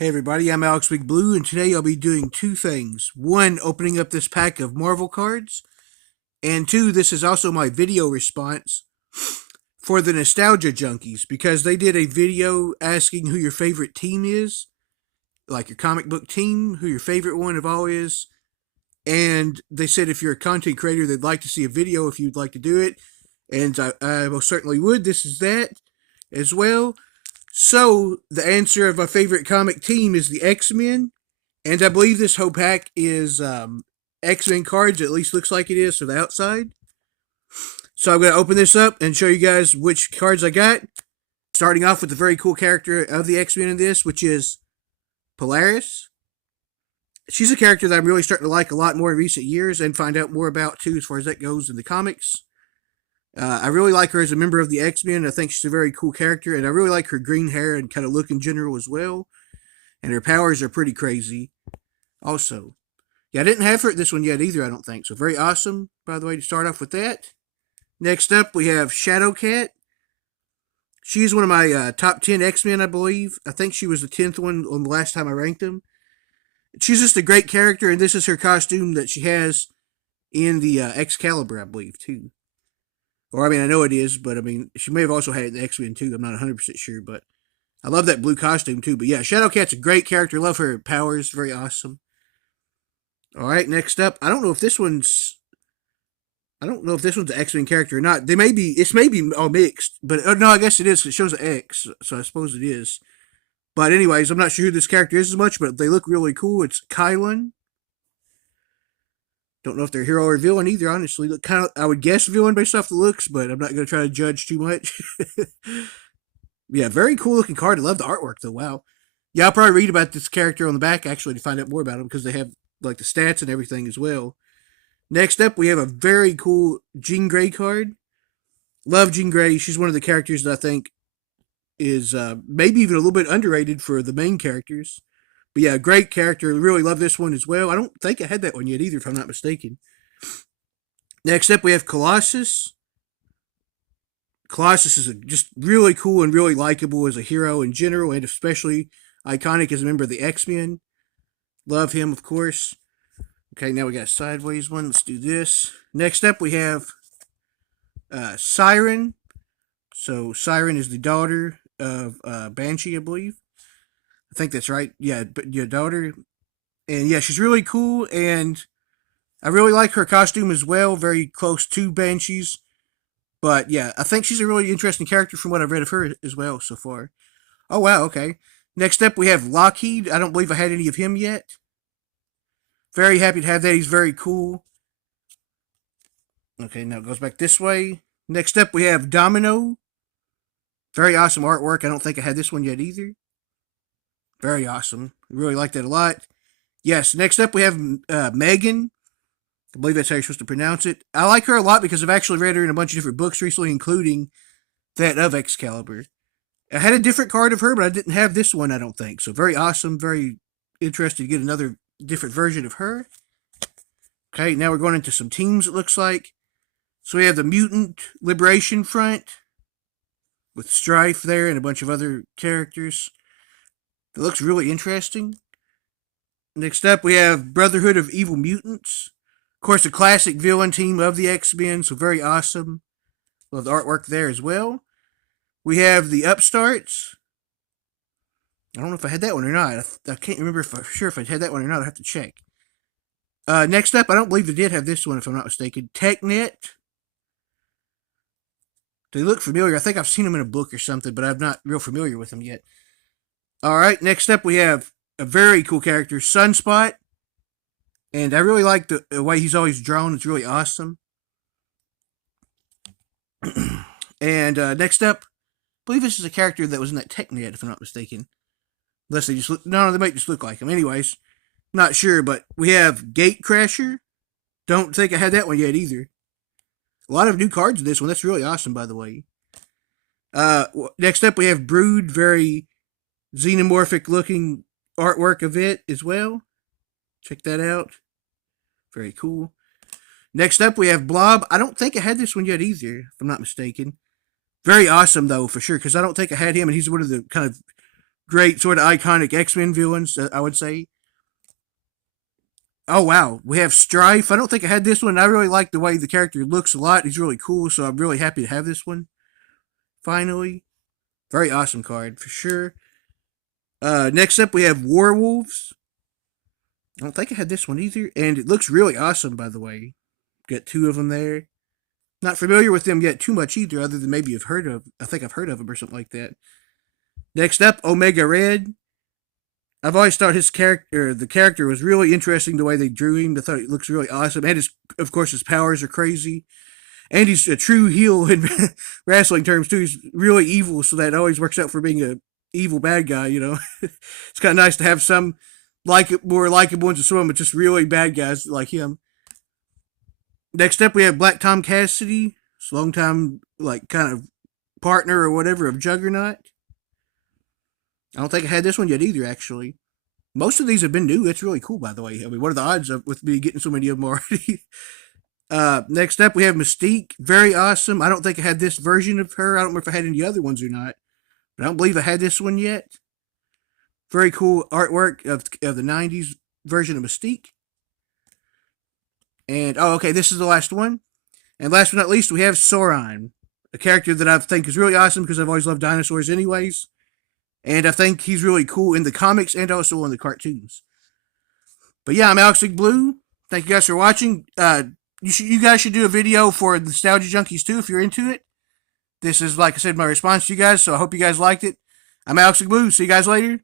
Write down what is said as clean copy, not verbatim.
Hey everybody, I'm Alex Big Blue, and today I'll be doing two things. One, opening up this pack of Marvel cards, and two, this is also my video response for the Nostalgia Junkies, because they did a video asking who your favorite team is, like your comic book team, who your favorite one of all is, and they said if you're a content creator, they'd like to see a video if you'd like to do it, and I most certainly would. This is that as well. So, the answer of my favorite comic team is the X-Men, and I believe this whole pack is X-Men cards, at least looks like it is from the outside. So I'm going to open this up and show you guys which cards I got. Starting off with the very cool character of the X-Men in this, which is Polaris. She's a character that I'm really starting to like a lot more in recent years and find out more about too as far as that goes in the comics. I really like her as a member of the X-Men. I think she's a very cool character, and I really like her green hair and kind of look in general as well. And her powers are pretty crazy also. Yeah, I didn't have her at this one yet either, I don't think. So very awesome, by the way, to start off with that. Next up, we have Shadowcat. She's one of my top 10 X-Men, I believe. I think she was the 10th one on the last time I ranked them. She's just a great character, and this is her costume that she has in the Excalibur, I believe, too. Or, I mean, I know it is, but, I mean, she may have also had it in the X-Men, too. I'm not 100% sure, but I love that blue costume, too. But, yeah, Shadowcat's a great character. Love her powers. Very awesome. All right, next up. I don't know if this one's an X-Men character or not. It may be all mixed, but, no, I guess it is. It shows an X, so I suppose it is. But, anyways, I'm not sure who this character is as much, but they look really cool. It's Kylun. Don't know if they're hero or villain either, honestly. Look kind of, I would guess villain based off the looks, but I'm not going to try to judge too much. Yeah, very cool looking card. I love the artwork, though. Wow. Yeah, I'll probably read about this character on the back, actually, to find out more about him, because they have, like, the stats and everything as well. Next up, we have a very cool Jean Grey card. Love Jean Grey. She's one of the characters that I think is maybe even a little bit underrated for the main characters. But yeah, great character. Really love this one as well. I don't think I had that one yet either, if I'm not mistaken. Next up, we have Colossus. Colossus is just really cool and really likable as a hero in general, and especially iconic as a member of the X-Men. Love him, of course. Okay, now we got a sideways one. Let's do this. Next up, we have Siren. So, Siren is the daughter of Banshee, I believe. I think that's right. Yeah, your daughter. And yeah, she's really cool, and I really like her costume as well. Very close to Banshee's. But yeah, I think she's a really interesting character from what I've read of her as well so far. Oh, wow, okay. Next up, we have Lockheed. I don't believe I had any of him yet. Very happy to have that. He's very cool. Okay, now it goes back this way. Next up, we have Domino. Very awesome artwork. I don't think I had this one yet either. Very awesome. Really like that a lot. Yes, next up we have Megan. I believe that's how you're supposed to pronounce it. I like her a lot because I've actually read her in a bunch of different books recently, including that of Excalibur. I had a different card of her, but I didn't have this one, I don't think. So very awesome. Very interested to get another different version of her. Okay, now we're going into some teams, it looks like. So we have the Mutant Liberation Front with Strife there and a bunch of other characters. That looks really interesting. Next up, we have Brotherhood of Evil Mutants. Of course, a classic villain team of the X-Men, so very awesome. Love the artwork there as well. We have the Upstarts. I don't know if I had that one or not. I can't remember for sure if I had that one or not. I have to check. Next up, I don't believe they did have this one, if I'm not mistaken. TechNet. They look familiar. I think I've seen them in a book or something, but I'm not real familiar with them yet. Alright, next up we have a very cool character, Sunspot. And I really like the way he's always drawn. It's really awesome. And next up, I believe this is a character that was in that TechNet, if I'm not mistaken. Unless they just look, no, they might just look like him. Anyways, not sure, but we have Gatecrasher. Don't think I had that one yet either. A lot of new cards in this one. That's really awesome, by the way. Next up we have Brood, very xenomorphic looking artwork of it as well. Check that out. Very cool. Next up, we have Blob. I don't think I had this one yet either, if I'm not mistaken. Very awesome, though, for sure, because I don't think I had him, and he's one of the kind of great sort of iconic X-Men villains, I would say. Oh wow, we have Strife. I don't think I had this one. I really like the way the character looks a lot. He's really cool, so I'm really happy to have this one. Finally, very awesome card for sure. Next up we have Werewolves. I don't think I had this one either, and it looks really awesome, by the way. Got two of them there. Not familiar with them yet too much either, other than maybe I think I've heard of them or something like that. Next up, Omega Red. I've always thought the character was really interesting the way they drew him. I thought it looks really awesome, and of course, his powers are crazy. And he's a true heel in wrestling terms too. He's really evil, so that always works out for being a evil bad guy. It's kind of nice to have some more likable ones to swim, but just really bad guys like him. Next up, we have Black Tom Cassidy, his longtime kind of partner or whatever of Juggernaut. I don't think I had this one yet either, actually. Most of these have been new. It's really cool, by the way. I mean, what are the odds with me getting so many of them already? Next up, we have Mystique. Very awesome. I don't think I had this version of her. I don't know if I had any other ones or not. But I don't believe I had this one yet. Very cool artwork of the 90s version of Mystique. And, okay, this is the last one. And last but not least, we have Sauron. A character that I think is really awesome because I've always loved dinosaurs anyways. And I think he's really cool in the comics and also in the cartoons. But yeah, I'm Alex Blue. Thank you guys for watching. You guys should do a video for Nostalgia Junkies too if you're into it. This is, like I said, my response to you guys, so I hope you guys liked it. I'm Alex Blue. See you guys later.